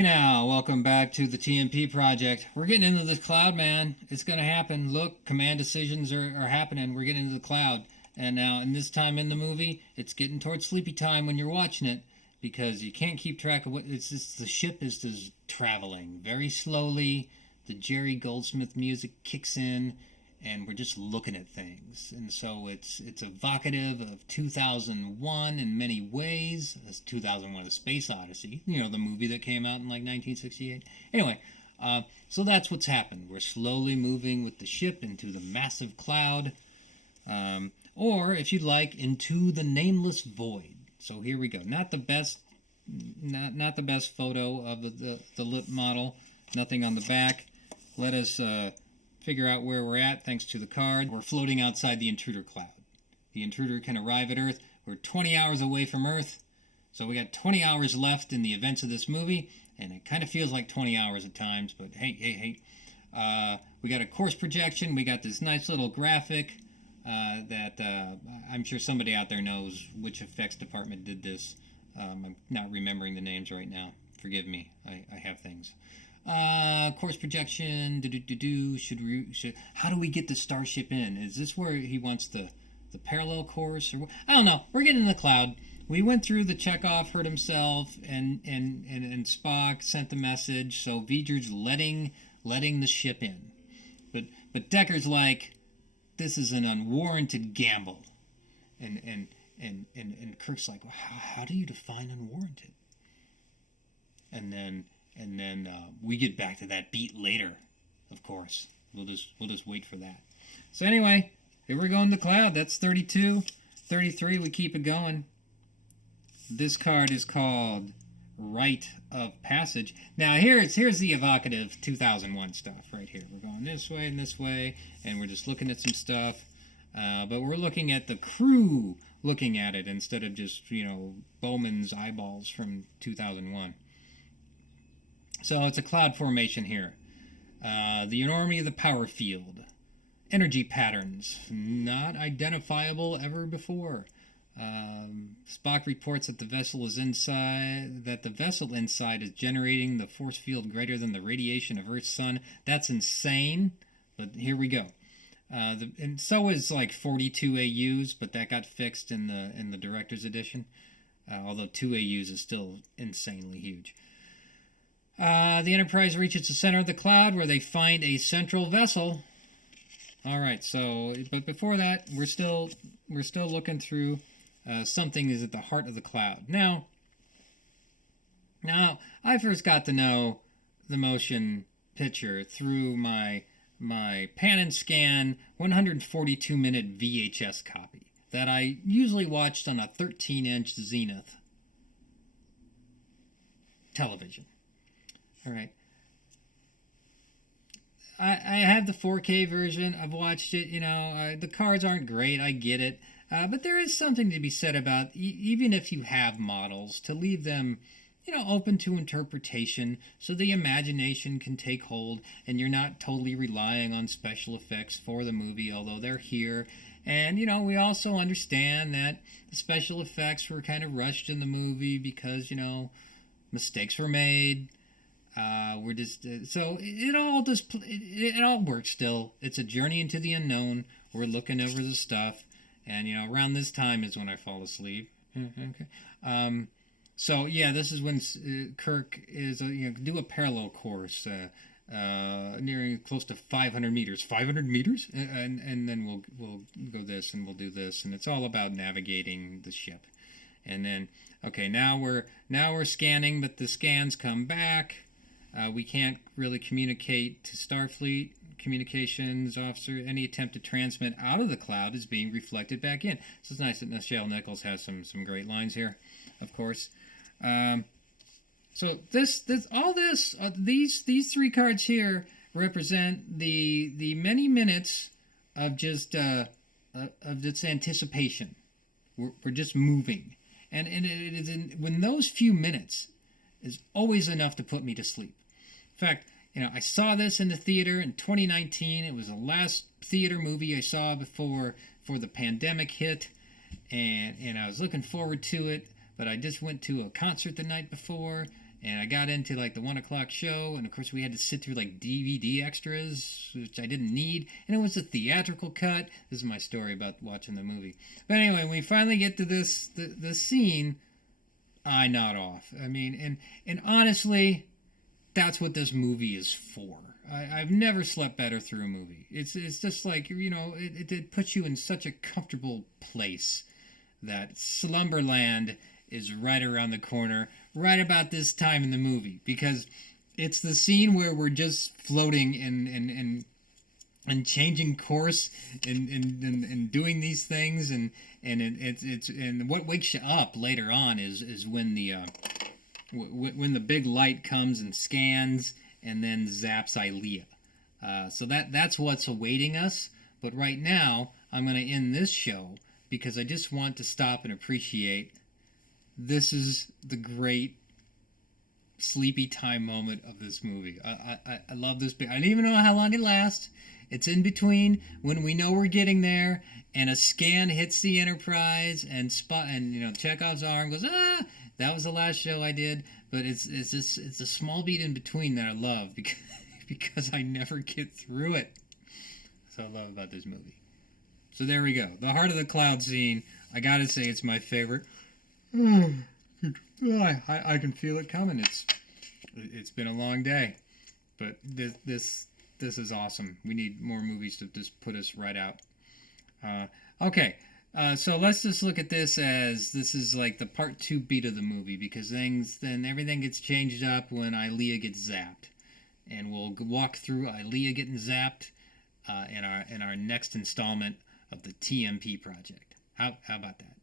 Now, welcome back to the TMP project. We're getting into the cloud, man. It's going to happen. Look, command decisions are happening. We're getting into the cloud. And now, in this time in the movie, it's getting towards sleepy time when you're watching it because you can't keep track of what it's just. The ship is just traveling very slowly. The Jerry Goldsmith music kicks in, and we're just looking at things. And so it's evocative of 2001 in many ways. That's 2001: A Space Odyssey, the movie that came out in like 1968. Anyway, so that's what's happened. We're slowly moving with the ship into the massive cloud, or if you'd like, into the nameless void. So here we go. Not the best, not the best photo of the lip model. Nothing on the back. Let us figure out where we're at thanks to the card. We're floating outside the intruder cloud. The intruder can arrive at Earth. We're 20 hours away from Earth, so we got 20 hours left in the events of this movie, and it kind of feels like 20 hours at times, but hey. We got a course projection. We got this nice little graphic that I'm sure somebody out there knows which effects department did this. I'm not remembering the names right now. Forgive me. I have things. Course projection. How do we get the starship in? Is this where he wants the parallel course? Or I don't know. We're getting in the cloud. We went through the Chekhov hurt himself, and Spock sent the message. So V'ger's letting the ship in, but Decker's like, this is an unwarranted gamble, and Kirk's like, well, how do you define unwarranted? And then we get back to that beat later, of course. We'll just wait for that. So anyway, here we're going to the cloud. That's 32. 33, we keep it going. This card is called Rite of Passage. Now here's the evocative 2001 stuff right here. We're going this way, and we're just looking at some stuff. But we're looking at the crew looking at it instead of just, Bowman's eyeballs from 2001. So it's a cloud formation here. The enormity of the power field. Energy patterns not identifiable ever before. Spock reports that the vessel inside is generating the force field greater than the radiation of Earth's sun. That's insane, but here we go. And so is like 42 AUs, but that got fixed in the director's edition. Although 2 AUs is still insanely huge. The Enterprise reaches the center of the cloud where they find a central vessel. All right, but before that, we're still looking through. Something is at the heart of the cloud. Now, I first got to know the motion picture through my pan and scan 142-minute VHS copy that I usually watched on a 13-inch Zenith television. All right. I have the 4K version. I've watched it. The cards aren't great. I get it. But there is something to be said about, even if you have models, to leave them, open to interpretation so the imagination can take hold and you're not totally relying on special effects for the movie, although they're here. And, we also understand that the special effects were kind of rushed in the movie because, mistakes were made. We're just so it all works still. It's a journey into the unknown. We're looking over the stuff, and around this time is when I fall asleep. Okay. So yeah, this is when Kirk is do a parallel course, nearing close to 500 meters. 500 meters, and then we'll go this and we'll do this, and it's all about navigating the ship. And then now we're scanning, but the scans come back. We can't really communicate to Starfleet communications officer. Any attempt to transmit out of the cloud is being reflected back in. So it's nice that Nichelle Nichols has some great lines here, of course. So these 3 cards here represent the many minutes of just anticipation. We're just moving, and it is when those few minutes is always enough to put me to sleep. In fact, I saw this in the theater in 2019. It was the last theater movie I saw before the pandemic hit, and I was looking forward to it. But I just went to a concert the night before, And I got into like the 1 o'clock show, and of course we had to sit through like DVD extras, which I didn't need, and it was a theatrical cut. This is my story about watching the movie. But anyway, when we finally get to the scene, I nod off. I mean, and honestly, that's what this movie is for. I've never slept better through a movie. It's just like, you know, it puts you in such a comfortable place that Slumberland is right around the corner, right about this time in the movie, because it's the scene where we're just floating and changing course and doing these things, and what wakes you up later on is when the big light comes and scans and then zaps Ilea. So that's what's awaiting us. But right now, I'm going to end this show because I just want to stop and appreciate this is the great sleepy time moment of this movie. I love this bit. I don't even know how long it lasts. It's in between when we know we're getting there and a scan hits the Enterprise and you know, Chekhov's arm goes, ah, that was the last show I did. But it's a small beat in between that I love because I never get through it. That's what I love about this movie. So there we go. The Heart of the Cloud scene. I gotta say it's my favorite. I can feel it coming. It's been a long day, but this is awesome. We need more movies to just put us right out. Okay. So let's just look at this as this is like the part 2 beat of the movie, because then everything gets changed up when Ilea gets zapped, and we'll walk through Ilea getting zapped in our next installment of the TMP project. How about that?